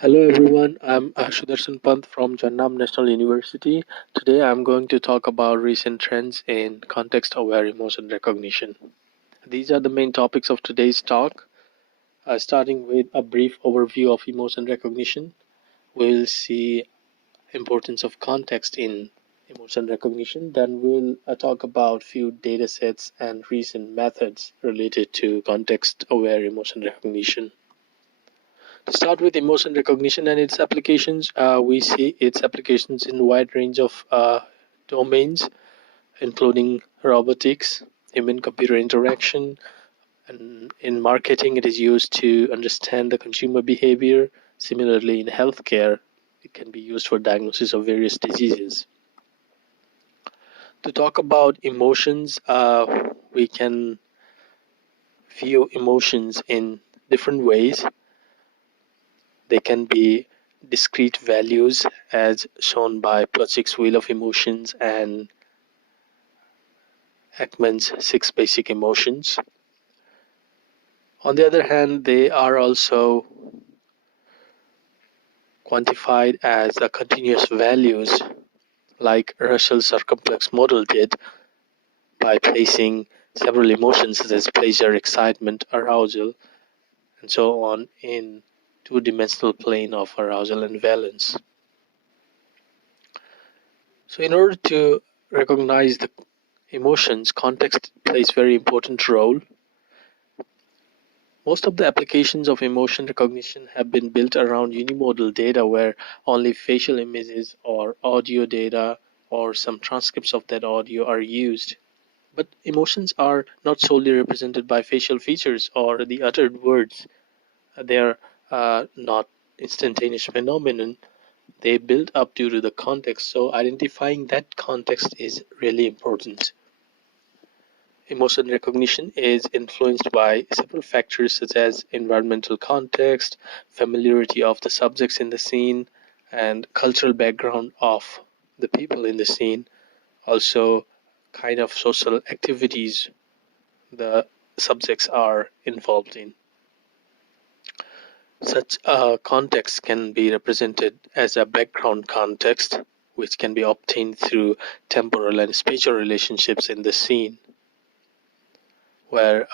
Hello everyone, I'm Sudarshan Pant from Jannam National University. Today I'm going to talk about recent trends in context aware emotion recognition. These are the main topics of today's talk. Starting with a brief overview of emotion recognition, we'll see importance of context in emotion recognition. Then we'll talk about few data sets and recent methods related to context aware emotion recognition. To start with emotion recognition and its applications, we see its applications in a wide range of domains, including robotics, human-computer interaction, and in marketing, it is used to understand the consumer behavior. Similarly, in healthcare, it can be used for diagnosis of various diseases. To talk about emotions, we can view emotions in different ways. They can be discrete values as shown by Plotchik's Wheel of Emotions and Ekman's Six Basic Emotions. On the other hand, they are also quantified as the continuous values like Russell's circumplex model did by placing several emotions such as pleasure, excitement, arousal, and so on in two-dimensional plane of arousal and valence. So in order to recognize the emotions, context plays very important role. Most of the applications of emotion recognition have been built around unimodal data where only facial images or audio data or some transcripts of that audio are used. But emotions are not solely represented by facial features or the uttered words. They are not instantaneous phenomenon. They build up due to the context. So identifying that context is really important. Emotion recognition is influenced by several factors such as environmental context, familiarity of the subjects in the scene, and cultural background of the people in the scene. Also, kind of social activities the subjects are involved in. Such a context can be represented as a background context, which can be obtained through temporal and spatial relationships in the scene, where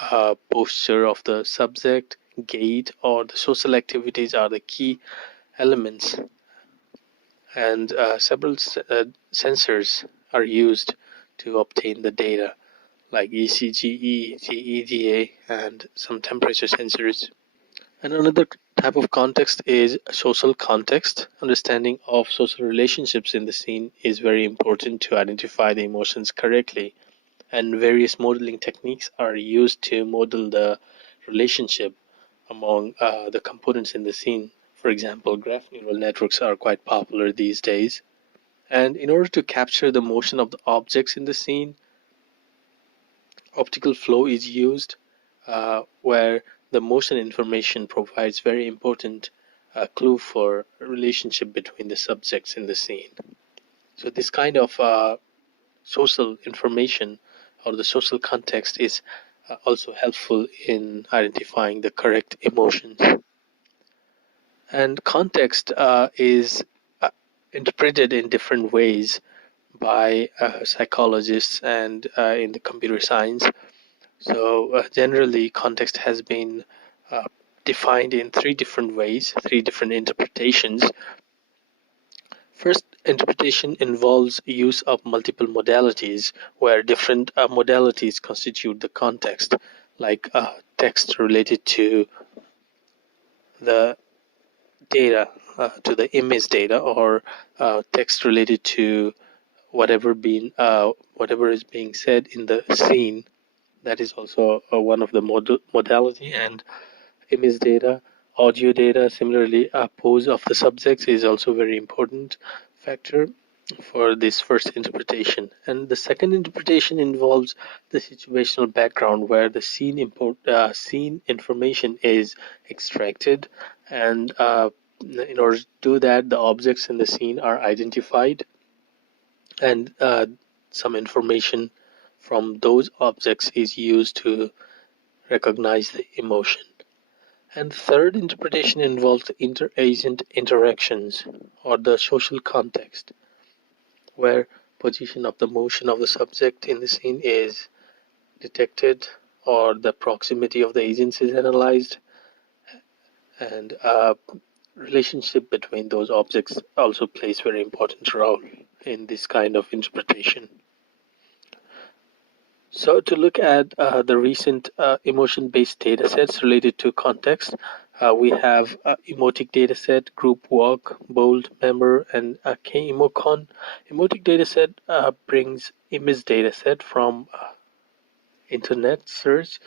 posture of the subject, gait, or the social activities are the key elements, and several sensors are used to obtain the data, like ECG, EEG, and some temperature sensors. And another type of context is social context. Understanding of social relationships in the scene is very important to identify the emotions correctly, and various modeling techniques are used to model the relationship among the components in the scene. For example, graph neural networks are quite popular these days. And in order to capture the motion of the objects in the scene, optical flow is used, where the motion information provides very important clue for a relationship between the subjects in the scene. So this kind of social information or the social context is also helpful in identifying the correct emotions. And context is interpreted in different ways by psychologists and in the computer science. So generally, context has been defined in three different ways, three different interpretations. First interpretation involves use of multiple modalities, where different modalities constitute the context, like text related to the data, to the image data, or text related to whatever is being said in the scene. That is also one of the modality, and image data, audio data. Similarly, pose of the subjects is also a very important factor for this first interpretation. And the second interpretation involves the situational background, where the scene information is extracted, and in order to do that, the objects in the scene are identified, and some information from those objects is used to recognize the emotion. And third interpretation involves inter-agent interactions or the social context, where position of the motion of the subject in the scene is detected or the proximity of the agents is analyzed, and relationship between those objects also plays very important role in this kind of interpretation. So to look at the recent emotion-based datasets related to context, we have emotic dataset, group walk, bold, member, and K-emocon. Emotic dataset brings image dataset from internet search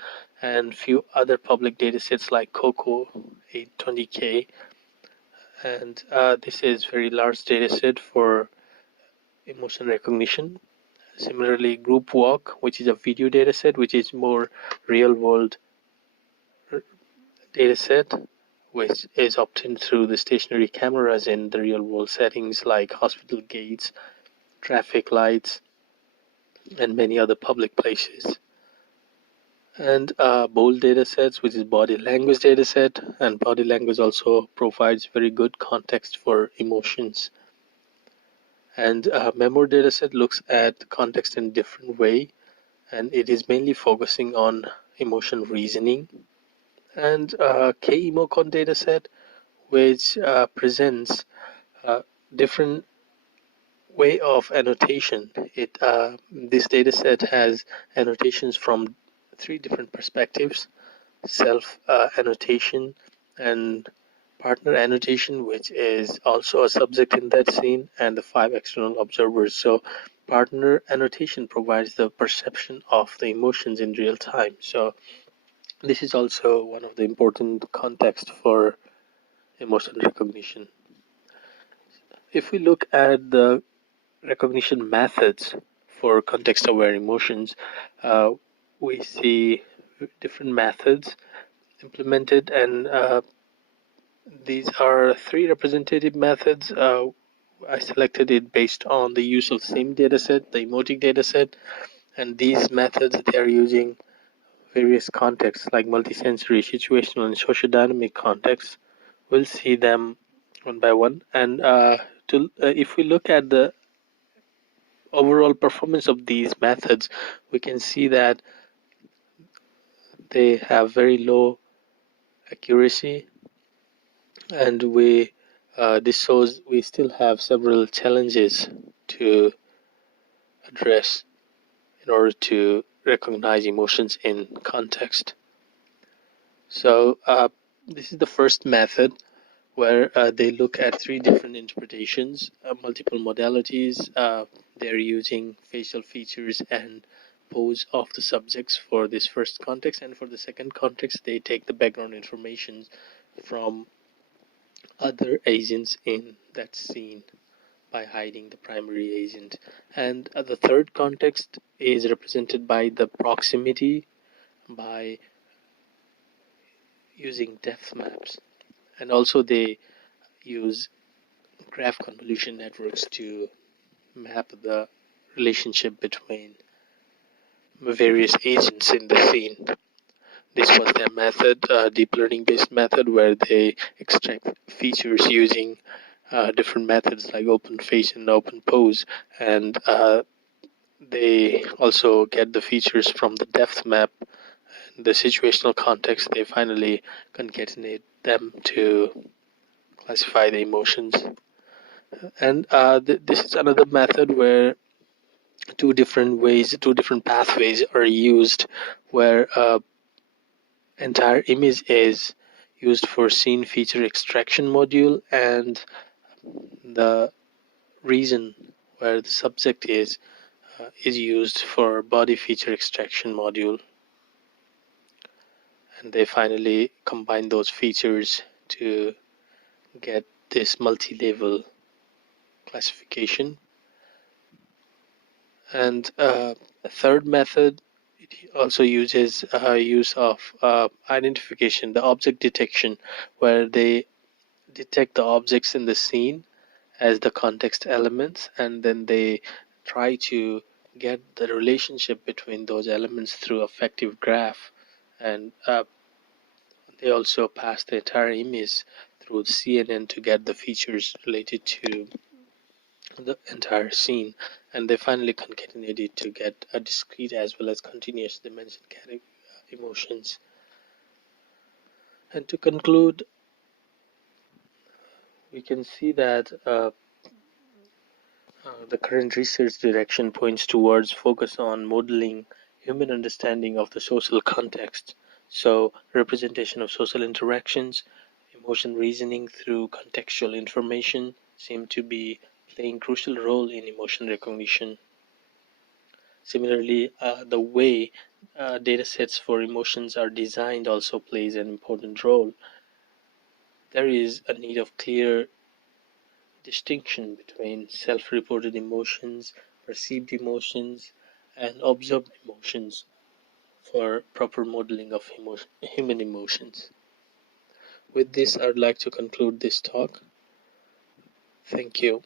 and few other public datasets like Coco 820K, and this is very large dataset for emotion recognition. Similarly, group walk, which is a video dataset, which is more real world dataset, which is obtained through the stationary cameras in the real world settings like hospital gates, traffic lights, and many other public places. And bold datasets, which is body language dataset, and body language also provides very good context for emotions. And memo dataset looks at context in a different way, and it is mainly focusing on emotion reasoning. And K-emocon dataset, which presents different way of annotation. This dataset has annotations from three different perspectives: self annotation and partner annotation, which is also a subject in that scene, and the 5 external observers. So partner annotation provides the perception of the emotions in real time. So this is also one of the important context for emotion recognition. If we look at the recognition methods for context-aware emotions, uh, we see different methods implemented, and these are 3 representative methods. I selected it based on the use of the same dataset, the emotic dataset, and these methods they are using various contexts like multisensory, situational, and sociodynamic contexts. We'll see them one by one, and if we look at the overall performance of these methods, we can see that they have very low accuracy, and this shows we still have several challenges to address in order to recognize emotions in context. So this is the first method, where they look at 3 different interpretations, multiple modalities. They're using facial features and pose of the subjects for this first context, and for the second context, they take the background information from other agents in that scene by hiding the primary agent. And the third context is represented by the proximity by using depth maps, and also they use graph convolution networks to map the relationship between various agents in the scene. This was their method, deep learning based method, where they extract features using different methods like open face and open pose, and they also get the features from the depth map and the situational context. They finally concatenate them to classify the emotions. And this is another method where 2 different pathways are used, where entire image is used for scene feature extraction module, and the reason where the subject is used for body feature extraction module, and they finally combine those features to get this multi-level classification. And a third method, it also uses use of identification, the object detection, where they detect the objects in the scene as the context elements, and then they try to get the relationship between those elements through affective graph. And They also pass the entire image through CNN to get the features related to the entire scene, and they finally concatenate it to get a discrete as well as continuous dimension emotions. And to conclude, we can see that the current research direction points towards focus on modeling human understanding of the social context. So, representation of social interactions, emotion reasoning through contextual information seem to be playing crucial role in emotion recognition. Similarly, the way datasets for emotions are designed also plays an important role. There is a need of clear distinction between self-reported emotions, perceived emotions, and observed emotions for proper modeling of human emotions. With this, I'd like to conclude this talk. Thank you.